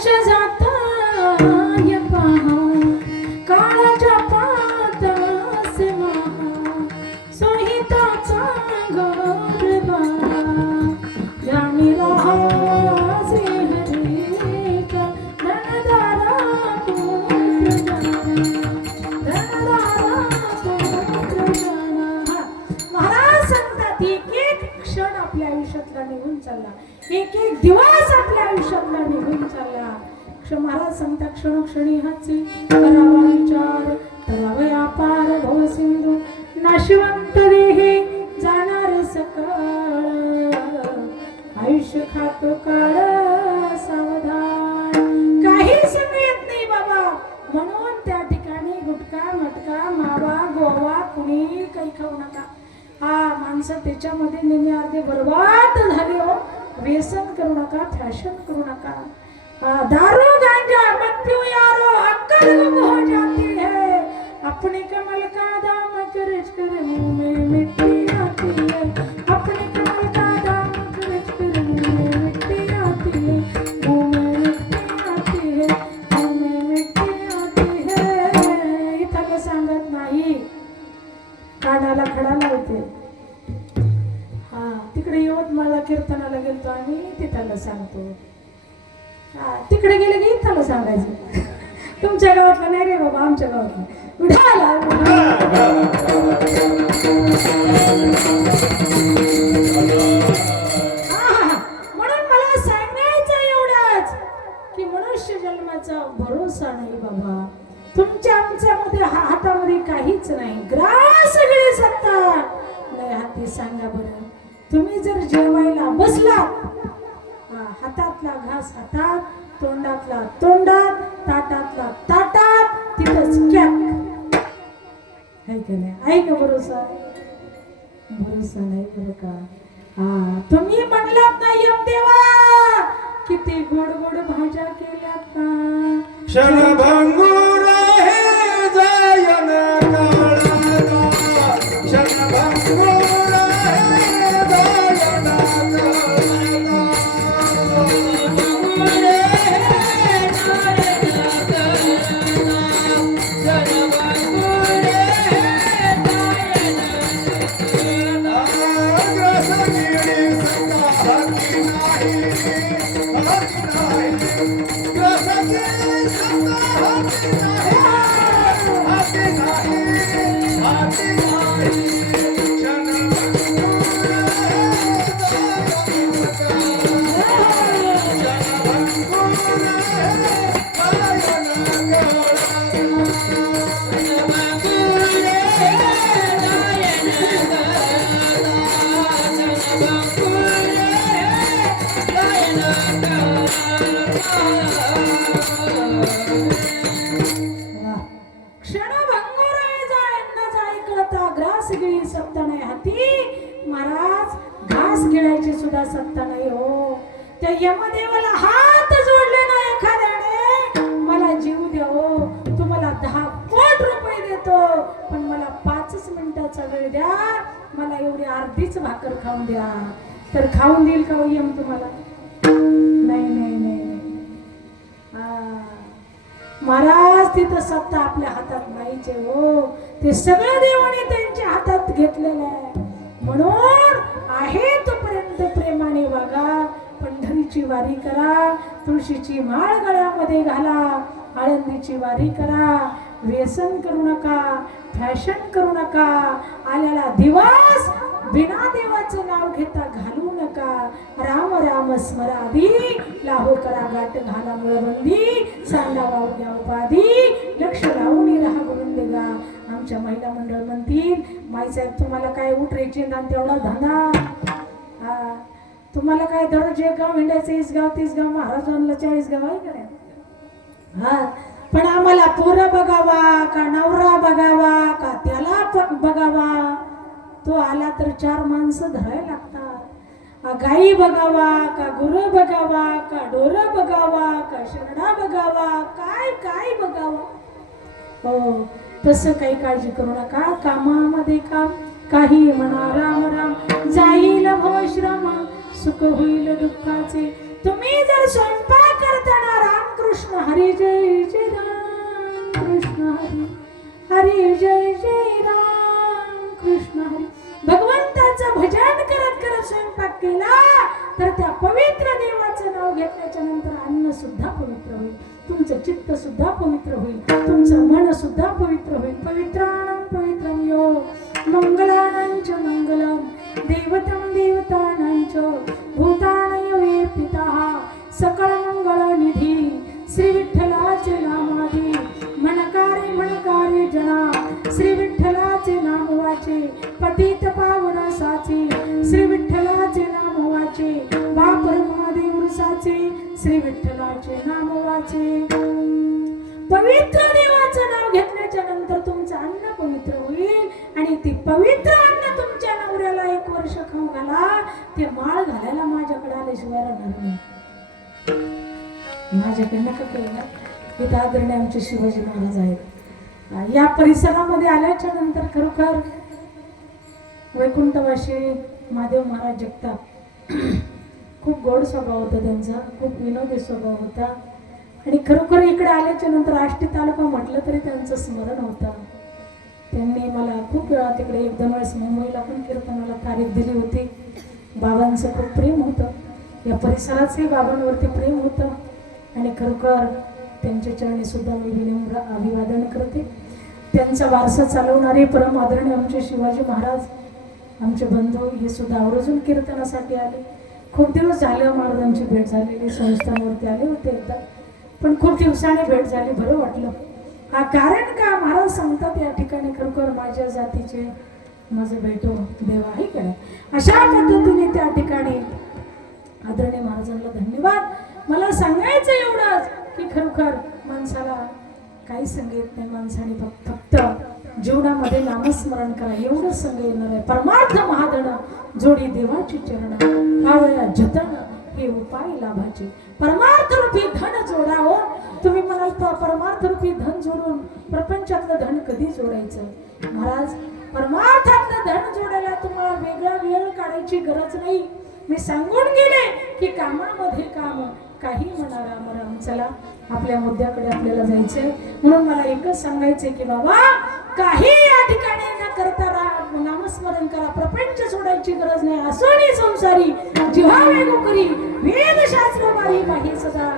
वर्ष जाता ये पहा काळाच्या पातासे महा सोहिताचा गौरवा राणी राहा श्री हरीच्या धनदारा पुत्र महाराज सांगतात एक एक क्षण आपल्या आयुष्यातला निघून चालला एक एक दिवस आपल्या आयुष्यातला निघून चालला महाराज सांगतात क्षणोक्षणी हाची करावा विचार करावे अपार भवसिंधू नाशिवंत देहे जाणारे सकाळ आयुष्य खातो काळ सावधान काही येत नाही बाबा म्हणून त्या ठिकाणी गुटखा मटका मावा गोवा कुणी काही खाऊ नका हा माणसं त्याच्यामध्ये नेहमी अर्धे बर्बाद झाले हो व्यसन करू नका फॅशन करू नका दारू गांजा मत पियो यारो अक्कल गुम हो जाती है अपने कमल का दाम करज कर मुंह में मिट्टी आती है अपने कमल का दाम करज कर मुंह में मिट्टी आती है मुंह में मिट्टी आती है मुंह में मिट्टी आती है इथं सांगत नाही कानाला खडा लावते हा तिकडे यवतमाळला कीर्तनाला गेलतो आम्ही तिथं सांगतो तिकडे गेले की इथं सांगायचं तुमच्या गावातलं नाही रे बाबा आमच्या गावातलं म्हणून मला सांगायचं एवढंच की मनुष्य जन्माचा भरोसा नाही बाबा तुमच्या आमच्यामध्ये हातामध्ये काहीच नाही ग्रास सगळी सत्ता नाही हाती सांगा बरं तुम्ही जर जेवायला बसलात हातातला घास हातात तोंडातला तोंडात ताटातला ताटात तिथंच कॅक आहे का नाही आहे का भरोसा नाही बरं का तुम्ही म्हणलात ना यमदेवा किती गोड गोड भाज्या केल्यात ना क्षणभंगुर आहे जायन काळाचा क्षणभंगुर आहे जायन महाराज घास गिळायची सुद्धा सत्ता नाही हो त्या यमदेवाला हात जोडले ना एखाद्याने मला जीव द्या हो तुम्हाला 10 कोटी रुपये देतो पण मला 5 मिनिटाचा वेळ द्या मला एवढी अर्धीच भाकर खाऊन द्या तर खाऊन देईल का यम तुम्हाला नाही नाही नाही महाराज तिथं सत्ता आपल्या हातात नाहीचे हो ते सगळं देवाने त्यांच्या हातात घेतलेलं आहे म्हणून आहे तोपर्यंत प्रेमाने वागा पंढरीची वारी करा तुळशीची माळ गळ्यामध्ये घाला आळंदीची वारी करा व्यसन करू नका फॅशन करू नका आल्याला दिवस बिना देवाचं नाव घेता घालू नका राम राम स्मरादी लाहो करा गाठ घाला मुळबंदी सांगावा उद्या उपाधी लक्ष लावून राहा गोविंदगा आमच्या महिला मंडळ म्हणतील माईसाहेब तुम्हाला काय उठरायची ना तेवढा धंदा तुम्हाला काय दररोज एक गाव हिंडायचं 20 गाव 30 गाव महाराजांना 40 गाव आहे का नाही पण आम्हाला पोरं बघावा का नवरा बघावा का त्याला पण बघावा तो आला तर 4 माणसं धरायला लागतात गाई बघावा का गुरु बघावा का ढोर बघावा का शेरडा बघावा काय काय बघावा हो तसं काही काळजी करू नका कामामध्ये काम काही म्हणा राम राम जाईल भवश्रम सुख होईल दुःखाचे तुम्ही जर स्वयंपाक करताना राम हरी जय जय राम कृष्ण हरी हरी जय जय राम कृष्ण हरी. भगवंताचं भजन करत करत स्वयंपाक केला तर त्या पवित्र देवाचं नाव घेतल्याच्या नंतर अन्न सुद्धा पवित्र होईल, तुमचं चित्त सुद्धा पवित्र होईल, तुमचं मन सुद्धा पवित्र होईल. पवित्राणं पवित्रं यो मंगलानां च मंगलम देवतं देवतानां च भूतानय वे पिता सकळ मंगळ निधी श्री विठ्ठलाचे नामाधी मनकारे जना श्री विठ्ठलाचे नाम वाचे पतित पावन साचे श्री विठ्ठलाचे नाम वाचे बाप महादेव साचे श्री विठ्ठलाचे नाम वाचे. पवित्र देवाचं नाव घेतल्याच्या नंतर तुमचं अन्न पवित्र होईल आणि ते पवित्र अन्न तुमच्या नवऱ्याला 1 वर्ष खाऊ घाला. ते माळ घालायला माझ्याकडे आल्याशिवाय राहणार नाही. माझ्याकडे नका केलं. इथं आदरणीय आमचे शिवाजी महाराज आहेत. या परिसरामध्ये आल्याच्या नंतर खरोखर वैकुंठवासी महादेव महाराज जगताप खूप गोड स्वभाव होता त्यांचा, खूप विनोदी स्वभाव होता आणि खरोखर इकडे आल्याच्या नंतर आष्टी तालुका म्हटलं तरी त्यांचं स्मरण होतं. त्यांनी मला खूप वेळा तिकडे 1-2 वेळेस मुंबईला पण कीर्तनाला तारीख दिली होती. बाबांचं खूप प्रेम होतं, या परिसराचंही बाबांवरती प्रेम होतं आणि खरोखर त्यांच्या चरणी सुद्धा मी विनम्र अभिवादन करते. त्यांचा वारसा चालवणारे परम आदरणीय आमचे शिवाजी महाराज आमचे बंधू हे सुद्धा आवर्जून कीर्तनासाठी आले. खूप दिवस झाले महाराजांची भेट झालेली, संस्थानावरती आले होते एकदा, पण खूप दिवसाने भेट झाली, बरं वाटलं. हा कारण का महाराज सांगतात या ठिकाणी खरोखर माझ्या जातीचे माझं भेटो देवा आहे का. अशा पद्धतीने त्या ठिकाणी आदरणीय महाराजांना धन्यवाद. मला सांगायचं एवढंच की खरोखर माणसाला काही संगीत नाही, माणसाने फक्त जीवनामध्ये नामस्मरण करा एवढंच संग येणार आहे. परमार्थ महाधन जोडी देवाची चरण कावळ्या जतन हे उपाय लाभाचे. परमार्थ रूपी धन जोडावं. तुम्ही म्हणाल परमार्थ रूपी धन जोडून प्रपंचातलं धन कधी जोडायचं. महाराज परमार्थातलं धन जोडायला तुम्हाला वेगळा वेळ काढायची गरज नाही. मी सांगून गेले की कामामध्ये काम काही म्हणा राम राम. चला आपल्या मुद्द्याकडे आपल्याला जायचंय. म्हणून मला एकच सांगायचंय की बाबा काही या ठिकाणी न करता नामस्मरण करा. प्रपंच सोडायची गरज नाही. असोनी संसारी जिव्हा वेगो करी वेद शास्त्र मारी पाही सदा.